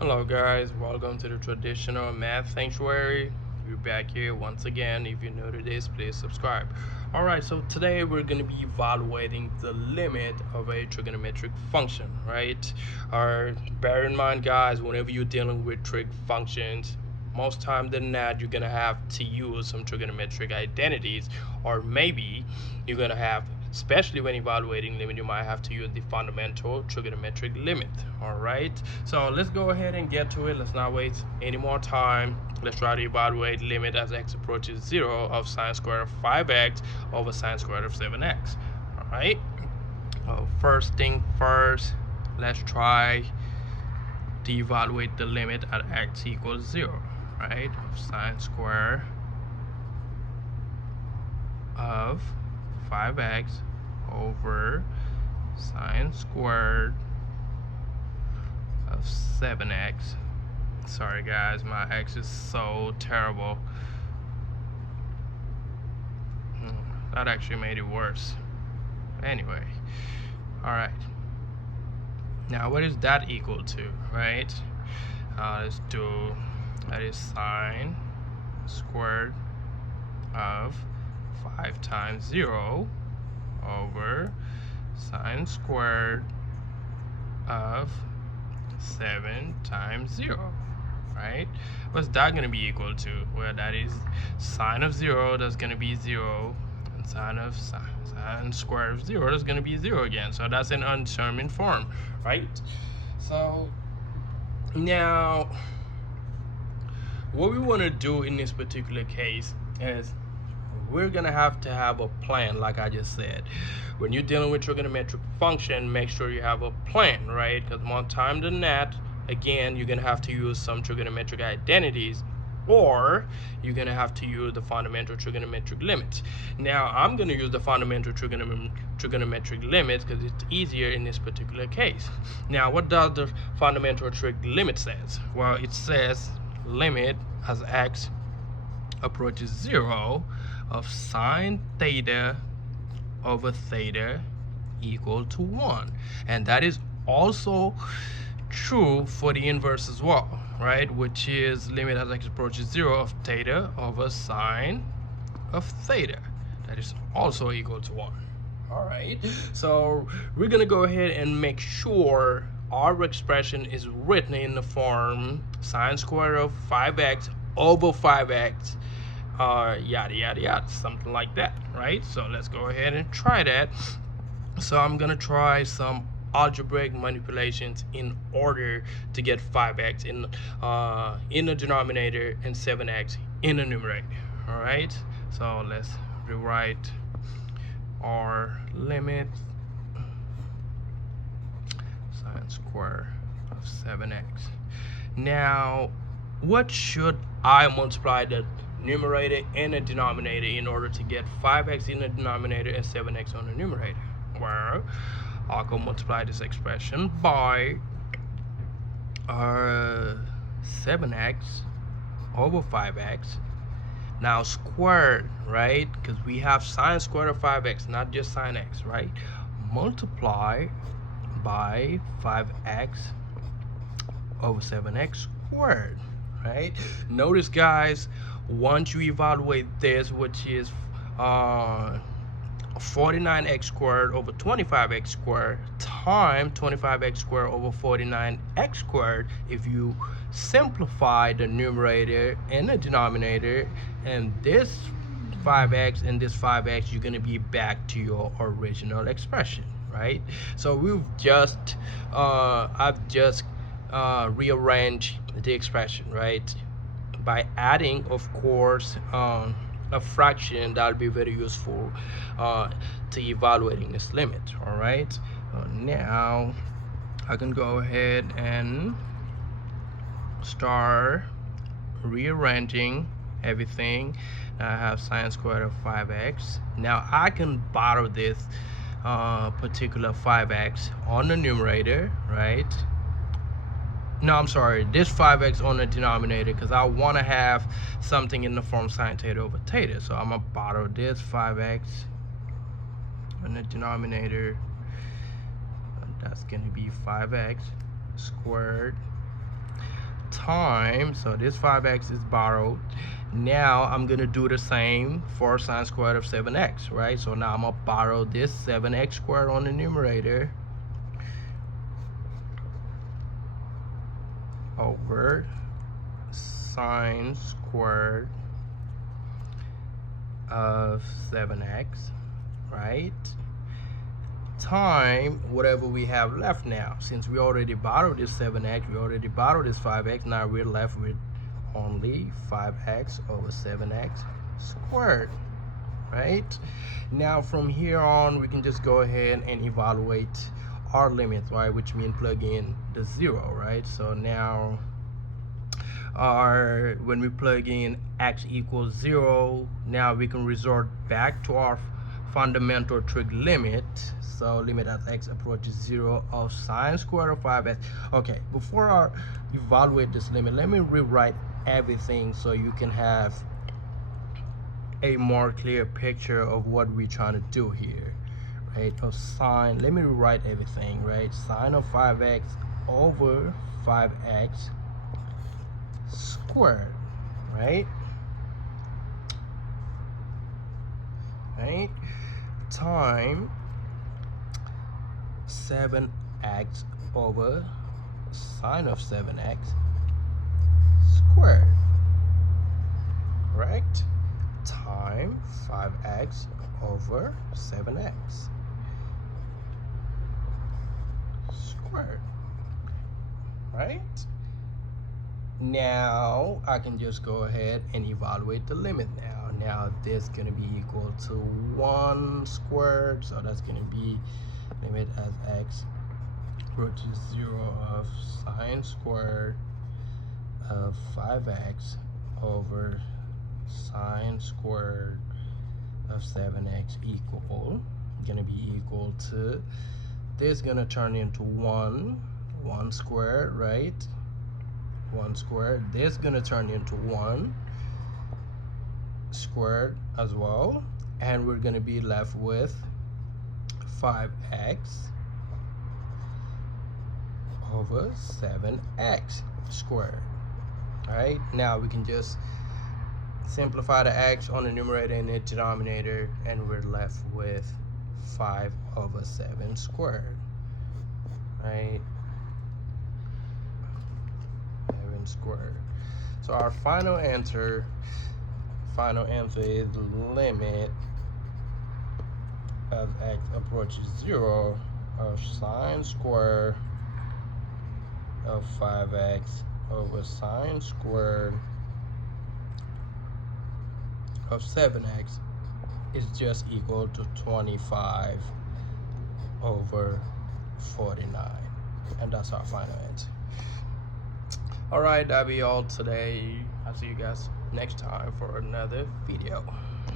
Hello guys, welcome to the traditional math sanctuary. We're back here once again. If you're new to this, please subscribe. Alright, so today we're going to be evaluating the limit of a trigonometric function, right? Bear in mind guys, whenever you're dealing with trig functions, most time than not you're going to have to use some trigonometric identities, or maybe you're going to have, especially when evaluating limit, you might have to use the fundamental trigonometric limit. All right, so let's go ahead and get to it. Let's not waste any more time. Let's try to evaluate limit as x approaches 0 of sine squared of 5x over sine squared of 7x. All right, well, first thing first, let's try to evaluate the limit at x equals 0, right, of sine square of 5x over sine squared of 7x. Sorry guys, my x is so terrible. That actually made it worse. Anyway, all right, now what is that equal to, right? Let's do, that is sine squared of 5 times 0 over sine squared of 7 times 0, right? What's that going to be equal to? Well, that is sine of 0, that's going to be 0, and sine squared of 0, that's going to be 0 again. So that's an undetermined form, right? So now what we want to do in this particular case is we're gonna have to have a plan. Like I just said, when you're dealing with trigonometric function, make sure you have a plan, right? Because more time than that, again, you're gonna have to use some trigonometric identities, or you're gonna have to use the fundamental trigonometric limits. Now I'm gonna use the fundamental trigonometric limits because it's easier in this particular case. Now what does the fundamental trig limit says? Well, it says limit as x approaches 0 of sine theta over theta equal to 1. And that is also true for the inverse as well, right? Which is limit as x approaches 0 of theta over sine of theta. That is also equal to 1. All right, so we're gonna go ahead and make sure our expression is written in the form sine squared of 5x over 5x, yada yada yada, something like that, right? So let's go ahead and try that. So I'm gonna try some algebraic manipulations in order to get 5x in the denominator and 7x in the numerator. All right, so let's rewrite our limit sine square of 7x. Now what should I multiply the numerator and the denominator in order to get 5x in the denominator and 7x on the numerator? Well, I'll go multiply this expression by 7x over 5x. Now squared, right? Because we have sine squared of 5x, not just sine x, right? Multiply by 5x over 7x squared, right? Notice guys, once you evaluate this, which is 49x squared over 25x squared times 25x squared over 49x squared, if you simplify the numerator and the denominator and this 5x and this 5x, you're going to be back to your original expression, right? So we've just I've just rearranged the expression, right, by adding, of course, a fraction that'll be very useful to evaluating this limit. All right, now I can go ahead and start rearranging everything. Now I have sine squared of 5x. Now I can borrow this particular 5x on the numerator, right? No, I'm sorry, this 5x on the denominator, because I want to have something in the form sine theta over theta. So I'm going to borrow this 5x on the denominator. That's going to be 5x squared time, so this 5x is borrowed. Now I'm gonna do the same for sine squared of 7x, right? So now I'm gonna borrow this 7x squared on the numerator over sine squared of 7x, right? Time whatever we have left now. Since we already borrowed this 7x, we already borrowed this 5x, now we're left with only 5x over 7x squared, right? Now from here on we can just go ahead and evaluate our limit, right, which means plug in the 0, right? So now when we plug in x equals 0, now we can resort back to our fundamental trig limit. So limit as x approaches 0 of sine squared of 5x. Okay, before I evaluate this limit, let me rewrite everything so you can have a more clear picture of what we're trying to do here, right? Of sine, let me rewrite everything, right? Sine of 5x over 5x squared, right? Right? Time 7x over sine of 7x squared, correct? Time 5x over 7x squared, right? Now I can just go ahead and evaluate the limit now. Now this is going to be equal to 1 squared, so that's going to be limit as x approaches 0 of sine squared of 5x over sine squared of 7x equal, going to be equal to, this is going to turn into 1 squared, right? 1 squared. This is going to turn into 1 squared as well, and we're going to be left with 5x over 7x squared. All right, now we can just simplify the x on the numerator and the denominator, and we're left with 5 over 7 squared, right? 7 squared. So our final answer is the limit as x approaches 0 of sine squared of 5x over sine squared of 7x is just equal to 25 over 49, and that's our final answer. All right, that'll be all today. I'll see you guys next time for another video.